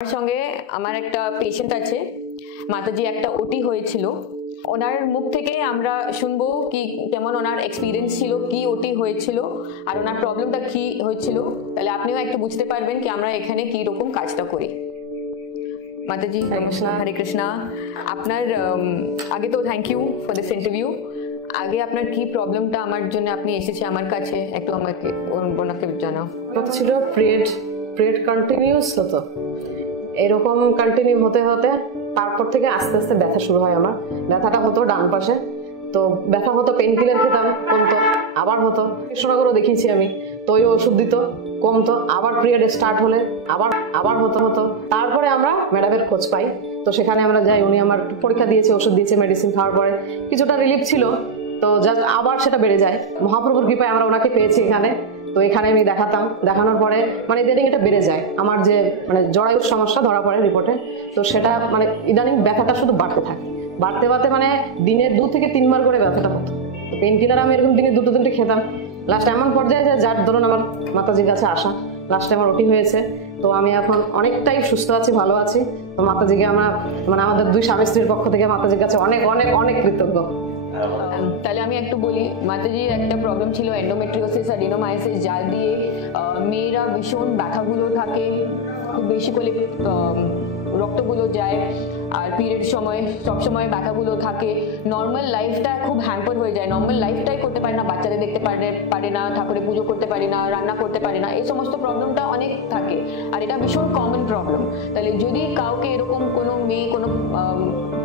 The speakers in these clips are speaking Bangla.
আমার সঙ্গে আমার একটা পেশেন্ট আছে, মাতাজি একটা ওটি হয়েছিল, ওনার মুখ থেকে আমরা শুনবো কি কেমন ওনার এক্সপিরিয়েন্স ছিল, কি ওটি হয়েছিল আর ওনার প্রবলেমটা কি হয়েছিল, তাহলে আপনিও একটু বুঝতে পারবেন কি আমরা এখানে কি রকম কাজটা করি। মাতাজি নমস্কার, হরে কৃষ্ণা। আপনার আগে তো thank you for this interview. আগে আপনার কি প্রবলেমটা আমার জন্য আপনি এসেছে আমার কাছে, একটু আমাকে ওনাকে জানাও। কথা ছিল পিরিয়ড কন্টিনিউস হতো, এরকম কন্টিনিউ হতে হতে তারপর থেকে আস্তে আস্তে ব্যথা শুরু হয়। আমার ব্যথাটা হতো ডান পাশে, তো ব্যথা হতো, পেন কিলার খেতাম, কমতো, আবার হতো। কৃষ্ণনগরও দেখিয়েছি আমি, তো ওই ওষুধ দিত, কমতো, আবার পিরিয়ড স্টার্ট হলে আবার হতো। তারপরে আমরা ম্যাডামের খোঁজ পাই, তো সেখানে আমরা যাই, উনি আমার পরীক্ষা দিয়েছে, ওষুধ দিয়েছে, মেডিসিন খাওয়ার পরে কিছুটা রিলিফ ছিল, তো জাস্ট আবার সেটা বেড়ে যায়। মহাপ্রভুর কৃপায় আমরা ওনাকে পেয়েছি এখানে, তো এখানে আমি দেখাতাম, দেখানোর পরে মানে ইদানিং এটা বেড়ে যায়। আমার যে মানে জরায়ুর সমস্যা ধরা পড়ে রিপোর্টে, তো সেটা মানে ইদানিং ব্যথাটা শুধু বাড়তে থাকে, বাড়তে মানে দিনে 2 থেকে 3 বার করে ব্যথাটা হতো। তো পেন কিলার আমি এরকম দিনে 2-3টে খেতাম। লাস্ট এমন পর্যায়ে যে যার ধরুন আমার মাতাজির কাছে আসা, লাস্টে আমার ওটি হয়েছে, তো আমি এখন অনেকটাই সুস্থ আছি, ভালো আছি। তো মাতাজিকে আমরা মানে আমাদের 2 স্বামী স্ত্রীর পক্ষ থেকে মাতাজির কাছে অনেক অনেক অনেক কৃতজ্ঞ। তাহলে আমি একটু বলি, মাতাজির একটা প্রবলেম ছিল এন্ডোমেট্রিওসিস আর অ্যাডিনোমায়োসিস, যা দিয়ে মেয়েরা ভীষণ ব্যথাগুলো থাকে, খুব বেশি করে রক্তগুলো যায়, আর পিরিয়ড সময় সবসময় ব্যথাগুলো থাকে, নর্মাল লাইফটা খুব হ্যাম্পার হয়ে যায়, নর্মাল লাইফটাই করতে পারে না, বাচ্চাদের দেখতে পারে না, ঠাকুরের পুজো করতে পারে না, রান্না করতে পারে না, এই সমস্ত প্রবলেমটা অনেক থাকে, আর এটা ভীষণ কমন প্রবলেম। তাহলে যদি কাউকে এরকম কোনো মেয়ে কোনো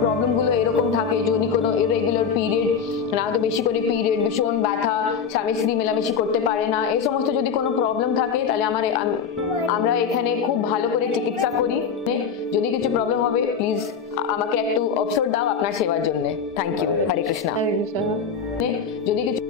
প্রবলেমগুলো এরকম থাকে, যদি কোনো ইরেগুলার পিরিয়ড, না হয়তো বেশি করে পিরিয়ড, ভীষণ ব্যথা, স্বামী স্ত্রী মেলামেশি করতে পারে না, এই সমস্ত যদি কোনো প্রবলেম থাকে, তাহলে আমরা এখানে খুব ভালো করে চিকিৎসা করি। যদি কিছু প্রবলেম হবে প্লিজ আমাকে একটু অবসর দাও আপনার সেবার জন্য। থ্যাংক ইউ, হরে কৃষ্ণা। যদি কিছু